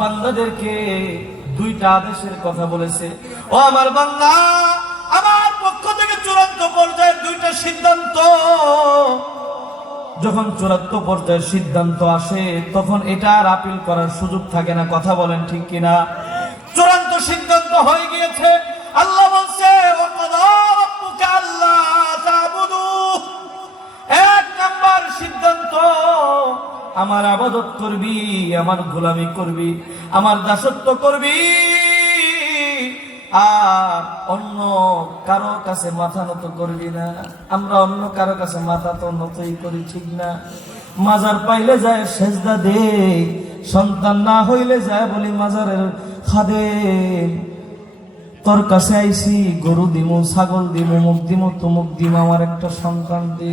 বান্দাদেরকে দুইটা আদেশের কথা বলেছে। ও আমার বান্দা, আমার পক্ষ থেকে চূড়ান্ত পর্যায়ের দুইটা সিদ্ধান্ত। যখন চূড়ান্ত পর্যায়ের সিদ্ধান্ত আসে তখন এটা আর আপিল করার সুযোগ থাকে না। কথা বলেন ঠিক কিনা? চূড়ান্ত সিদ্ধান্ত হয়ে গিয়েছে। আল্লাহ বলছে ওয়াকাদা রাব্বুকা আল্লা তা'বুদু। এক নাম্বার সিদ্ধান্ত, আমার ইবাদত করবি, আমার গোলামি করবি, আমার দাসত্ব করবি, আর অন্য কারো কাছে মাথা নত করবি না। আমরা অন্য কারো কাছে মাথা তো নতই করি, ঠিক না? মাজার পাইলে যায় সেজদা দে, সন্তান না হইলে যায় বলি মাজারের খাদেম। তোর কাছে আইছি, গরু দিমু, ছাগল দিমু, মুখ দিমু, তুমুক দিমু, আমার একটা সন্তান দে।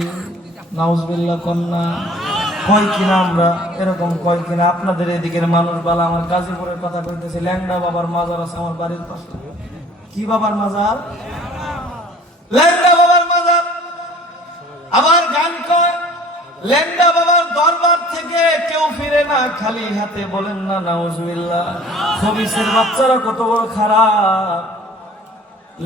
নাউজুবিল্লাহ কন্যা কয় কিনা? আমরা এরকম কয় কিনা? আপনাদের এদিকের মানুষ বালা। আমার গাজীপুরের কথা কইতেছে, ল্যাংড়া বাবার মাজার আছে আমার বাড়ির পাশে। কি বাবার মাজার? ল্যাংড়া বাবার মাজার। আবার গান কয়, ল্যাংড়া বাবার দরবার থেকে কেউ ফিরে না খালি হাতে। বলেন না নাউজুবিল্লাহ। খবিসের বাচ্চারা কত বড় খারাপ।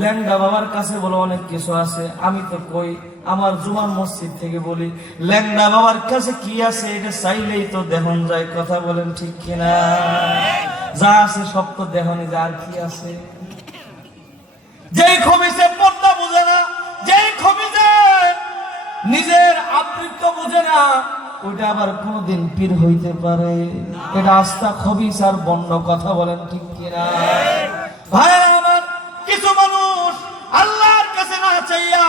ল্যাংড়া বাবার কাছে বলে অনেক কিছু আছে। আমি তো কই, আমার জুমার মসজিদ থেকে বলি, ল্যাংড়া বাবার কাছে কি আছে এটা চাইলেই তো দেহন যায়। কথা বলেন ঠিক কিনা? যা আছে সব তো দেহনি, যার কি আছে। যেই খবিসে পর্দা বুঝে না, যেই খবিসে নিজের আবৃত্ত বুঝে না, ওইটা আবার কোনদিন পীর হইতে পারে। এটা আস্থা খবিস আর বন্য। কথা বলেন ঠিক কিনা? ভাই আমার, কিছু মানুষ আল্লাহর কাছে না চাইয়া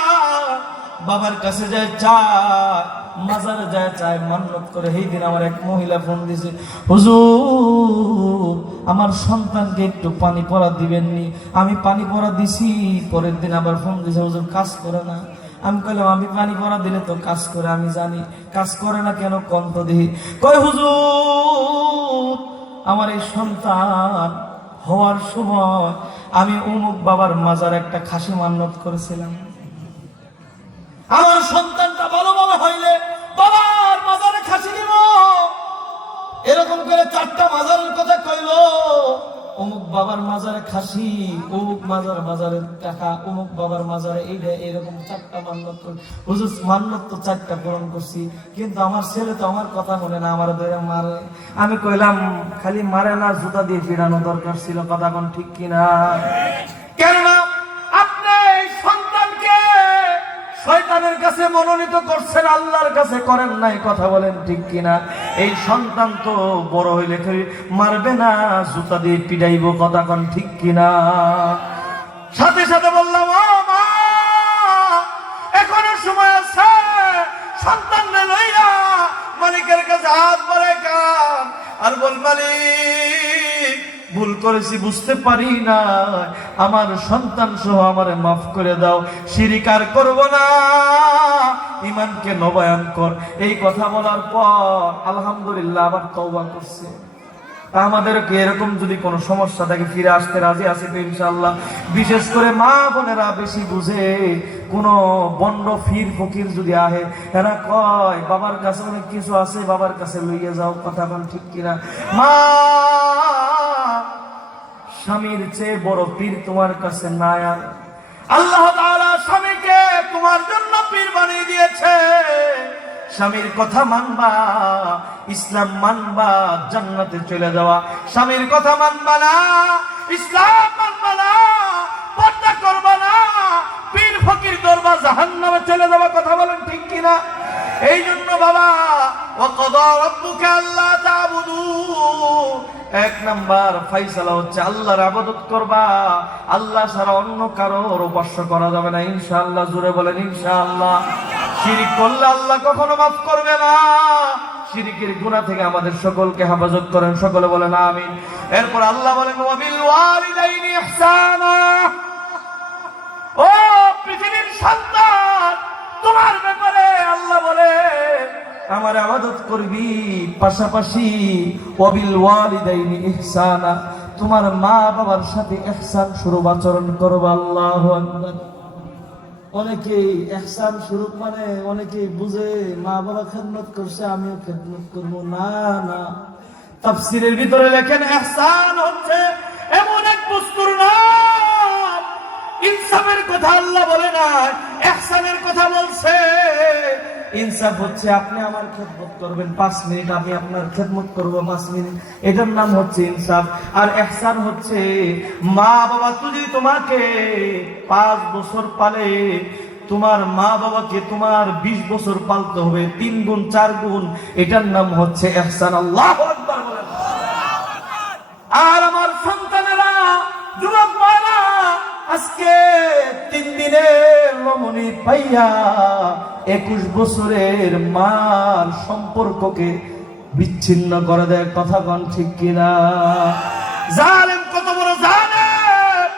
বাবার কাছে যায় চায়, মাজারে যায় চায়, মান্নত করে। এই দিন আমার এক মহিলা ফোন দিছে, হুজুর আমার সন্তানকে একটু পানি পড়া দিবেননি? আমি পানি পড়া দিছি। পরের দিন আবার ফোন দিছে, হুজুর কাজ করে না। আমি কইলাম, আমি পানি পড়া দিলে তো কাজ করে, আমি জানি। কাজ করে না কেন কন্ত দিই? কয় হুজুর আমার এই সন্তান হওয়ার সময় আমি অমুক বাবার মাজার একটা খাসি মান্নত করেছিলাম। আমার সন্তানটা ভালোভাবে হইলে বাবার মাজারে খাসি দিব। এরকম করে 4টা মাজারের কথা কইল। অমুক বাবার মাজারে খাসি, অমুক মাজারের টাকা, অমুক বাবার মাজারে এইটা, এরকম 4টা মান্নত করি। হুজুর মান্নত তো 4টা পূরণ করছি, কিন্তু আমার ছেলে তো আমার কথা বলে না, আমার ধরে মারে। আমি কইলাম, খালি মারে না, জুতা দিয়ে ফিরানো দরকার ছিল। কথা কোন ঠিক কিনা? কেননা আপনি সন্তানকে শয়তানের কাছে মনোনীত করছেন, আল্লাহর কাছে করেন নাই। কথা বলেন ঠিক কিনা? এই সন্তান তো বড় হইলে মারবে না, জুতা দিয়ে পিটাইব। কথা কোন ঠিক কিনা? সাথে সাথে বললাম, ও মা, এখনো সময় আছে, সন্তান লইয়া মালিকের কাছে হাত বাড়াই কান আর বল, মালিক ভুল করেছি, বুঝতে পারি না, আমার সন্তান সহ আমারে মাফ করে দাও, শিরিক আর করব না, ঈমানকে নবায়ন কর। এই কথা বলার পর আলহামদুলিল্লাহ আবার তওবা করছে। আমাদেরকে এরকম যদি কোনো সমস্যা থাকে ফিরে আসতে রাজি আছে তো ইনশাআল্লাহ। বিশেষ করে মা বোনেরা বেশি বুঝে, কোন বন্ড ফির ফকির যদি আহে, এরা কয় বাবার কাছে অনেক কিছু আছে, বাবার কাছে লইয়ে যাও। কথা বল ঠিক কিনা? মা, স্বামীর চেয়ে বড় পীর তোমার কাছে নাই। আর আল্লাহ তাআলা স্বামীকে তোমার জন্য পীর বানিয়ে দিয়েছে। স্বামীর কথা মানবা, ইসলাম মানবা, জান্নাতে চলে যাওয়া। স্বামীর কথা মানবা না, ইসলাম মানবা না, পর্দা করবা না, পীর ফকির দরবার জাহান্নামে চলে যাওয়া। কথা বলেন ঠিক কিনা? এই জন্য বাবা, ওয়াকাদা রাব্বুকা আল্লা তা'বুদু, 1 নাম্বার ফয়সালা হচ্ছে আল্লাহর ইবাদত করবা। আল্লাহ ছাড়া অন্য কারোর উপাস্য করা যাবে না ইনশাআল্লাহ। জোরে বলেন ইনশাআল্লাহ। শিরিক করলে আল্লাহ কখনো মাফ করবে না। শিরিকের গুনাহ থেকে আমাদের সকলকে হেফাজত করেন, সকলে বলেন আমিন। এরপর আল্লাহ বলেন, ওয়া বিল ওয়ালিদাইনি ইহসানা। ও পৃথিবীর সন্তান, তোমার ব্যাপারে আল্লাহ বলে আমার ইবাদত করবি, পাশাপাশি ওয়া বিল ওয়ালিদাইনি ইহসানা, তোমার মা বাবার সাথে ইহসান স্বরূপ আচরণ করবা। আল্লাহু আকবার। অনেকেই ইহসান স্বরূপ মানে অনেকেই বুঝে মা বাবা খেদমত করছে আমিও খেদমত করবো। না না, তাফসীরের ভিতরে লেখেন ইহসান হচ্ছে এমন এক বস্তুর নাম, ইনসাফের কথা আল্লাহ বলে না, ইহসানের কথা বলছে। ইনসাফ হচ্ছে আপনি আমার খেদমত করবেন 5 মিনিট, আমি আপনার খেদমত করব 5 মিনিট, এটার নাম হচ্ছে ইনসাফ। আর ইহসান হচ্ছে মা বাবা যদি তোমাকে 5 বছর পালে, তোমার মা বাবাকে তোমার 20 বছর পালতে হবে 3 গুণ 4 গুণ, এটার নাম হচ্ছে ইহসান। আল্লাহু আকবার বলেন। আর আমার সন্তানেরা, যুবক মায়েরা, আজকে 3 দিনের রমণী পাইয়া 21 বছরের মার সম্পর্ককে বিচ্ছিন্ন করে দেয়। কথা কোন ঠিক কিনা? জালেম কত বড় জালেম!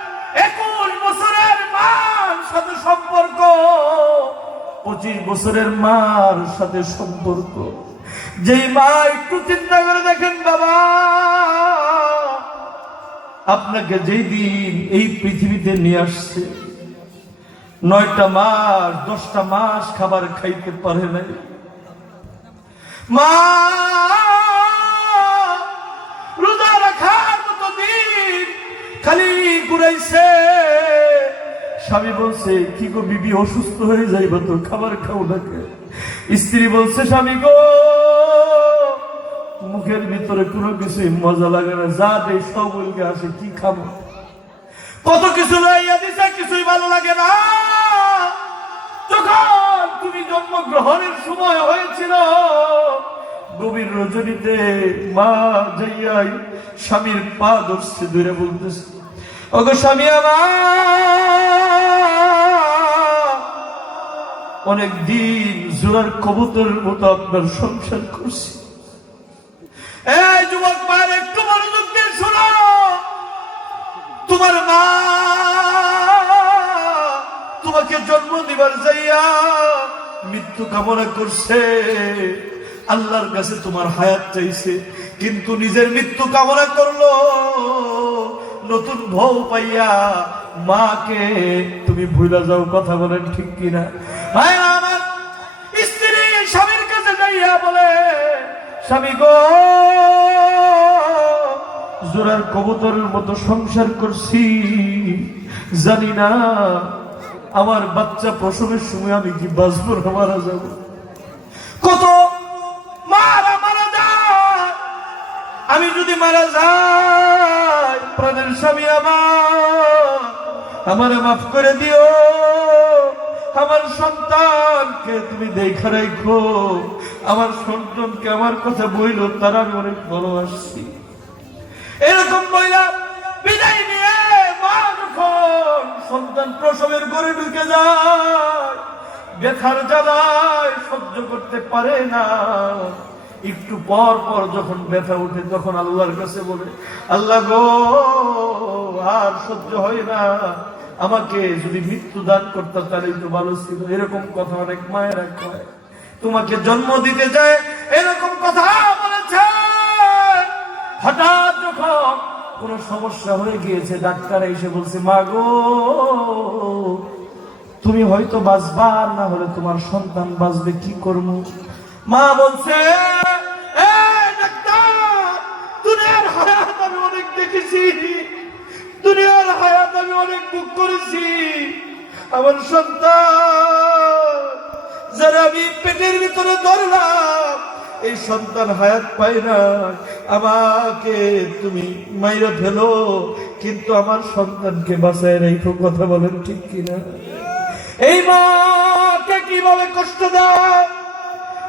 21 বছরের মার সাথে সম্পর্ক, 25 বছরের মার সাথে সম্পর্ক। যেই মা, একটু চিন্তা করে দেখেন বাবা, আপনাকে যেই দিন এই পৃথিবীতে নিয়ে আসছে, 9টা মাস 10টা মাস খাবার খাইতে পারে নাই মা, রোজা রাখার মতো দিন খালি ঘুরাইছে। স্বামী বলছে, কি গো বিবি অসুস্থ হয়ে যাইবা তো, খাবার খাও না কে? স্ত্রী বলছে, স্বামী গো, মুখের ভিতরে কোনো কিছু মজা লাগে না, যা দেয় সব বলকে আসে, কি খাবো? কত কিছু লাইয়া দিছে, কিছুই ভালো লাগে না। যখন তুমি জন্মগ্রহণের সময় হয়েছিল, গভীর রজনীতে মা যাইয়াই স্বামীর পা ধরছে, ধরে বলতেছে, ওগো স্বামী আমার, অনেক দিন জোড়ার কবুতরের মতো আপনার সংসার করছি। এই যুবক মায়ের একটু মনোযোগ দিয়ে শোনো, তোমার মা তোমাকে জন্ম দিবার যাইয়া মৃত্যু কামনা করছে, আল্লাহর কাছে তোমার হায়াত চাইছে, কিন্তু নিজের মৃত্যু কামনা করলো। নতুন বউ পাইয়া মাকে তুমি ভুলে যাও। কথা বলেন ঠিক কিনা? ভাই আমার স্ত্রী স্বামীর কাছে যাইয়া বলে, স্বামী গো, জোড়ার কবুতরের মতো সংসার করছি, জানি না আমার বাচ্চা প্রসবের সময় আমি কি বাঁচবো না মারা যাব। কত মারা মারা যায়, আমি যদি মারা যাই, প্রাণের স্বামী আমারে মাফ করে দিও, আমার সন্তানকে তুমি দেখা রাখো, আমার সন্তানকে আমার কথা বইল, তারা আমি অনেক ভালোবাসছি। এরকম মহিলা বিদায় নিয়ে মা যখন সন্তান প্রসবের ঘরে ঢুকে যায়, ব্যথার জ্বালায় সহ্য করতে পারে না, একটু পর পর যখন ব্যথা উঠে তখন আল্লাহর কাছে বলে, আল্লাহ গো, আর সহ্য হয় না, আমাকে যদি মৃত্যু দান করতাম তাহলে তো ভালো ছিল। এরকম কথা অনেক মায়েরা কয়। তোমাকে জন্ম দিতে যায় এরকম কথা বলেছে। হঠাৎ যখন কোন সমস্যা হয়ে গিয়েছে, ডাক্তার এসে বলছে, মা গো, তুমি হয়তো বাঁচবা, না হলে তোমার সন্তান বাঁচবে, কি করবো? মা বলছে, ডাক্তার, দুনিয়ার হায়াত আমি অনেক দেখেছি, দুনিয়ার হায়াত আমি অনেক বুক করেছি, আমার সন্তান যারা আমি পেটের ভিতরে ধরলাম, এই সন্তান হায়াত পায় না, আমাকে তুমি মাইরা ফেলো, কিন্তু আমার সন্তানকে বাঁচায় রেখো। কথা বলেন ঠিক কিনা? এই মাকে কিভাবে কষ্ট দেয়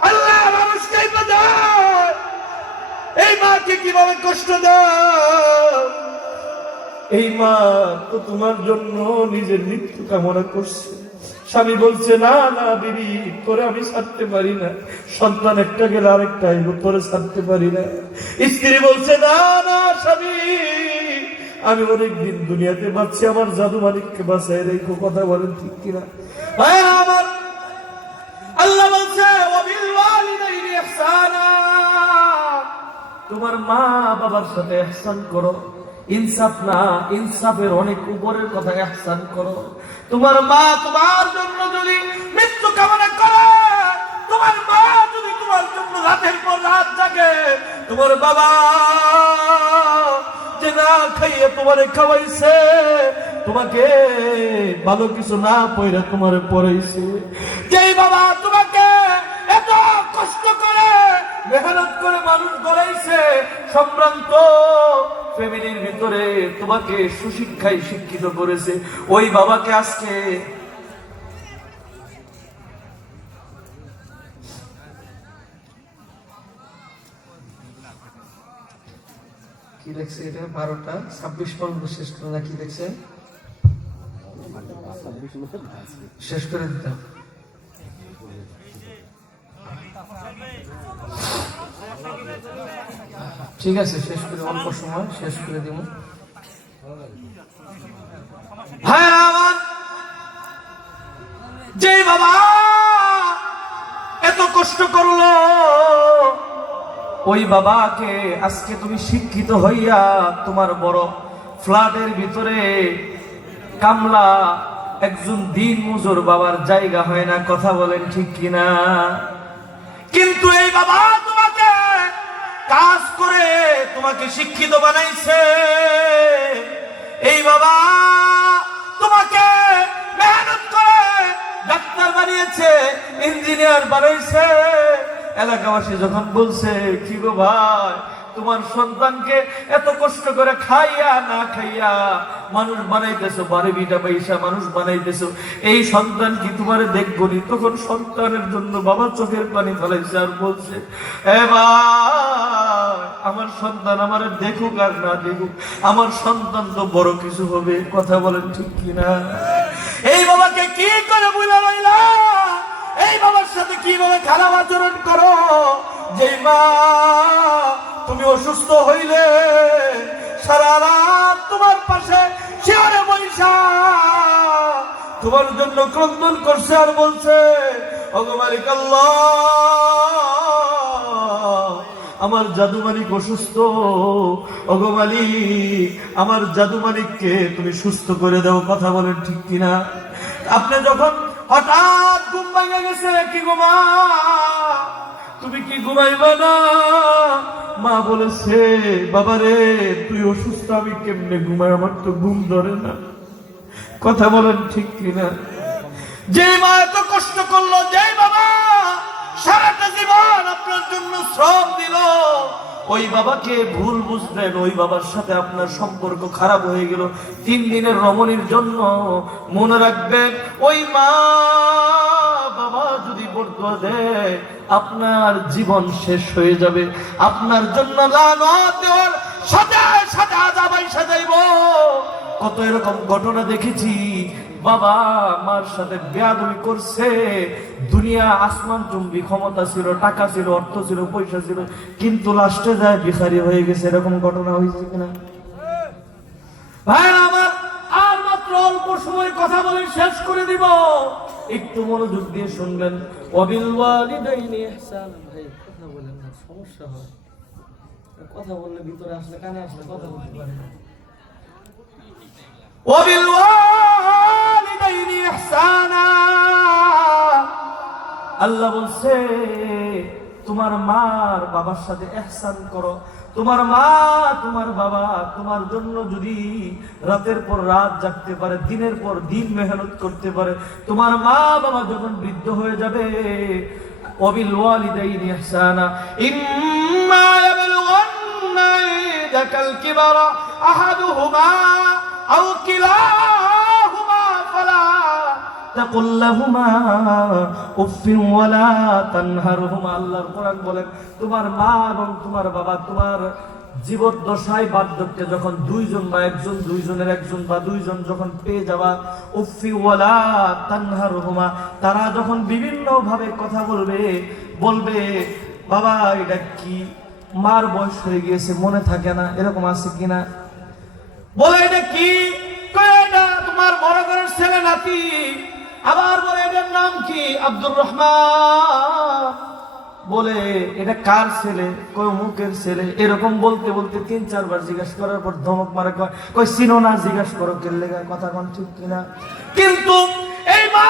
আল্লাহ মানুষকে দেয়, এই মাকে কিভাবে কষ্ট দেয়। এই মা তো তোমার জন্য নিজের মৃত্যু কামনা করছে। স্বামী বলছে, না না বিবি, তোরে আমি ছাড়তে পারি না, সন্তান একটা গেলে আরেকটা এলো, তোরে ছাড়তে পারি না। স্ত্রী বলছে, না না স্বামী, আমি অনেকদিন দুনিয়াতে বাঁচছি, আমার জাদু মালিককে বাঁচায় রেখো। কথা বলেন ঠিক কিনা? আমার আল্লাহ বলছে, ওয়াবিল ওয়ালিদাইনি ইহসানা, তোমার মা বাবার সাথে ইহসান করো। ইনসাফ না, ইনসাফের অনেক উপরের কথা, ইহসান করো। তোমার মা তোমার জন্য যদি মৃত্যু কামনা করে, তোমার মা যদি তোমার জন্য রাতের পর রাত জাগে, তোমার বাবা যে না খাইয়ে তোমারে খাওয়াইছে, তোমাকে ভালো কিছু না পয়রা তোমারে পড়াইছে, যেই বাবা তোমাকে এত কষ্ট করে মেহনত করে মানুষ গড়াইছে, সম্ভ্রান্ত ফ্যামিলির ভিতরে তোমাকে সুশিক্ষায় শিক্ষিত করেছে, ওই বাবাকে আজকে কি দেখছে এটা 12টা 26 পর্যন্ত শেষ করে না, কি দেখছে শেষ করে দিতাম। ঠিক আছে, শেষ করে অল্প সময় শেষ করে দিব। হ্যাঁ, আমার যে বাবা এত কষ্ট করলো, ওই বাবাকে আজকে তুমি শিক্ষিত হইয়া তোমার বড় ফ্ল্যাটের ভিতরে কামলা একজন দিন মজুর বাবার জায়গা হয় না, কথা বলেন ঠিক কিনা? কিন্তু এই বাবা তোমাকে কাজ করে তোমাকে শিক্ষিত বানাইছে, এই বাবা তোমাকে মেহনত করে ডাক্তার বানিয়েছে, ইঞ্জিনিয়ার বানাইছে। এলাকাবাসী যখন বলছে কি গো ভাই, তোমার সন্তানকে এত কষ্ট করে খাইয়া না খাইয়া মানুষ বানাইতেছো, 12 পয়সা মানুষ বানাইতেছো, এই সন্তান কি তোমার দেখবো নি? তখন সন্তানের জন্য বাবা চোখের পানি ফেলাইছে আর বলছে, এবার আমার সন্তান আমার দেখুক আর না দেখুক, আমার সন্তান তো বড় কিছু হবে, কথা বলেন ঠিক কিনা? এই বাবাকে কি করে বুঝা রইলা, এই বাবার সাথে কিভাবে খারাপ আচরণ করো, যে মা তুমি অসুস্থ হইলে সারা রাত তোমার পাশে চেয়ারে বৈশা তোমার জন্য ক্রন্দন করছে আর বলছে, ওগো মালিক আল্লাহ, আমার জাদু মালিক অসুস্থ, ওগো মালিক আমার জাদু মালিককে তুমি সুস্থ করে দাও, কথা বলেন ঠিক কিনা? আপনি যখন হঠাৎ ঘুম ভেঙে গেছে, কি গো মা তুমি কি ঘুমাইবা না? মা বলেছে, বাবারে তুই অসুস্থ, আমি কেমনে ঘুমাই, আমার তো ঘুম ধরে না, কথা বলেন ঠিক কিনা? যে মা এত কষ্ট করলো, যে বাবা সারাটা জীবন আপনার জন্য শ্রম দিল, ওই বাবাকে ভুল বুঝলেন, ওই বাবার সাথে আপনার সম্পর্ক খারাপ হয়ে গেল 3 দিনের রমণীর জন্য। মনে রাখবেন, ওই মা বাবা যদি বদয়া দেয় আপনার জীবন শেষ হয়ে যাবে, আপনার জন্য লানত দেওয়ার সাথে সাথে আযাব আইসা যাইব। কত এরকম ঘটনা দেখেছি, বাবা মার সাথে বেয়াদবি করছে, দুনিয়া আসমান চুম্বি ক্ষমতা ছিল, টাকা ছিল, অর্থ ছিল, পয়সা ছিল, কিন্তু লাস্টে যায় ভিখারি হয়ে গেছে, এরকম ঘটনা হয়েছে কিনা? ভাইরা আমার, আর মাত্র অল্প সময় কথা বলে শেষ করে দিব, একটু মনোযোগ দিয়ে শুনবেন। ওয়াবিল ওয়ালিদাইনি ইহসান। ভাই কথা বলেন না, সমস্যা হয়, কথা বললে ভিতরে আসলে কানে আসলে কথা বলতে পারে না। ওয়াবিল ওয়ালিদাইনি ইহসানা, আল্লাহ বলছে তোমার মার বাবার সাথে ইহসান করো। তোমার মা তোমার বাবা তোমার জন্য যদি রাতের পর রাত জাগতে পারে, দিনের পর দিন মেহনত করতে পারে, তোমার মা বাবা যখন বৃদ্ধ হয়ে যাবে, ওয়াবিল ওয়ালিদাইনি ইহসানা ইম্মা ইয়াবলুগান্না ইনদাকাল কিবারা আহাদুহুমা আও কিলাহুমা ফালা তাকুল লাহুমা উফিন ওয়ালা তানহারহুমা। আল্লাহর কোরআন বলেন, তোমার মা এবং তোমার বাবা তোমার জীবদ্দশায় বার্ধক্যে যখন দুইজন বা একজন, দুইজনের একজন বা দুইজন যখন পেয়ে যাওয়া, উফি ওয়ালা তানহারহুমা, তারা যখন বিভিন্ন ভাবে কথা বলবে বাবা এটা কি, মার বয়স হয়ে গিয়েছে মনে থাকে না, এরকম আছে কিনা? বলে এটা কি, এটা তোমার বড় ঘরের ছেলে নাতি। আবার বলে এটার নাম কি, আব্দুর রহমান। বলে এটা কার ছেলে, কই মুখের ছেলে। এরকম বলতে বলতে 3-4 বার জিজ্ঞাসা করার পর ধমক মারে, কই চিনো না, জিজ্ঞাসা করো কে লেগা, কথা কোন ঠিক কিনা? কিন্তু এই মা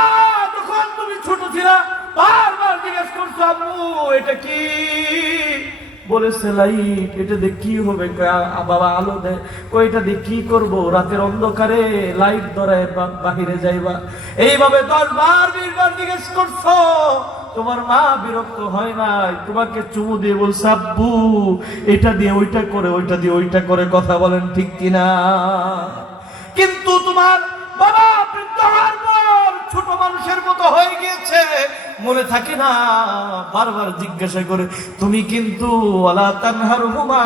তখন তুমি ছোট ছিলা, বারবার জিজ্ঞাসা করছো আম্মু এটা কি, বলেছে লাইট, এটা দিয়ে কি হবে? বাবা আলো দেয়। কইটা দিয়ে কি করব? রাতের অন্ধকারে লাইট ধরায় বাহিরে যাইবা। এইভাবে 10 বার 20 বার জিজ্ঞেস করছো, তোমার মা বিরক্ত হয় নাই? তোমাকে চুমু দিয়ে বলছে আব্বু এটা দিয়ে ওইটা করে, ওইটা দিয়ে ওইটা করে। কথা বলেন ঠিক কিনা? কিন্তু তোমার বাবা বৃদ্ধ হওয়ার পর ছোট মানুষের মতো হয়ে গিয়েছে, মনে থাকে না? বারবার জিজ্ঞাসা করে, তুমি কিন্তু ওয়ালা তানহারহুমা,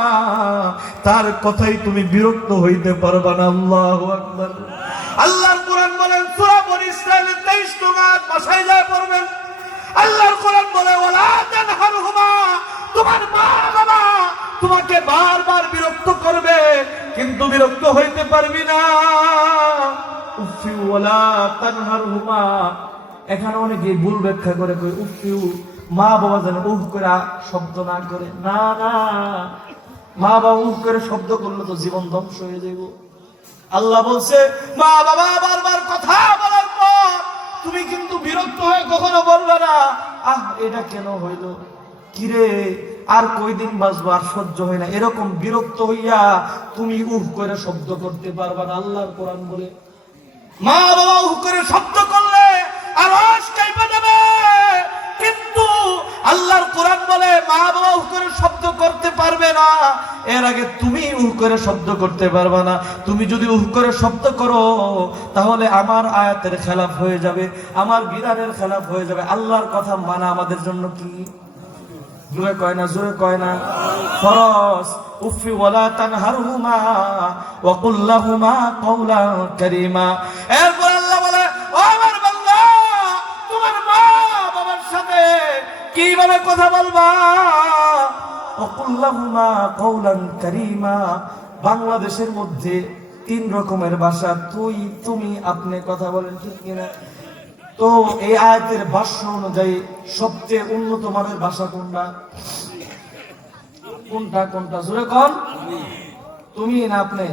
তার কথাই তুমি বিরক্ত হইতে পারবা না। আল্লাহু আকবার। আল্লাহর কোরআন বলেন সূরা বনী ইসরাঈলের 23 নং আয়াত, বাসায় যায় পড়বেন। আল্লাহর কোরআন বলে ওয়ালা তানহারহুমা, তোমার মা বাবা তোমাকে বারবার বিরক্ত করবে, কিন্তু বিরক্ত হইতে পারবি না। উফি ওয়ালা তানহারহুমা, এখানে অনেকে ভুল ব্যাখ্যা করে, কই উফিউ মা বাবা যেন উফ করে শব্দ না করে। না না, মা বাবা উফ করে শব্দ করলে তো জীবন ধ্বংস হয়ে যাইব। আল্লাহ বলছে মা বাবা বারবার কথা বলার পর তুমি কিন্তু বিরক্ত হয়ে কখনো বলবে না আহ এটা কেন হইলো, কিরে আর কয়দিন বাঁচবো, আর সহ্য হয় না, এরকম বিরক্ত হইয়া তুমি উফ করে শব্দ করতে পারবা না। আল্লাহর কোরআন বলে মা বাবা উফ করে শব্দ করলে আরশ কাঁপে যাবে, কিন্তু আল্লাহর কোরআন বলে মা বাবা উফ করে শব্দ করতে পারবে না। এর আগে তুমি উফ করে শব্দ করতে পারবে না। তুমি যদি উফ করে শব্দ করো তাহলে আমার আয়াতের খেলাফ হয়ে যাবে, আমার বিধানের খেলাফ হয়ে যাবে। আল্লাহর কথা মানা আমাদের জন্য কি জোরে কয় না? জোরে কয় না? ফরজ। উফি ওয়ালা তানহারহুমা ওয়া কুল লাহুমা কাওলান কারীমা। এরপর আল্লাহ বলে ও আমার বান্দা, তোমার মা বাবার সাথে কিভাবে কথা বলবা? ওয়া কুল লাহুমা কাওলান কারীমা। বাংলাদেশের মধ্যে 3 রকমের ভাষা, তুই তুমি আপনি কথা বলেন, ঠিক কিনা? তো এই আয়াতের ভাষ্য অনুযায়ী সবচেয়ে উন্নত মানের ভাষা কোনটা? কোনটা কোনটা জোরে কোন? তুমি না আপনি?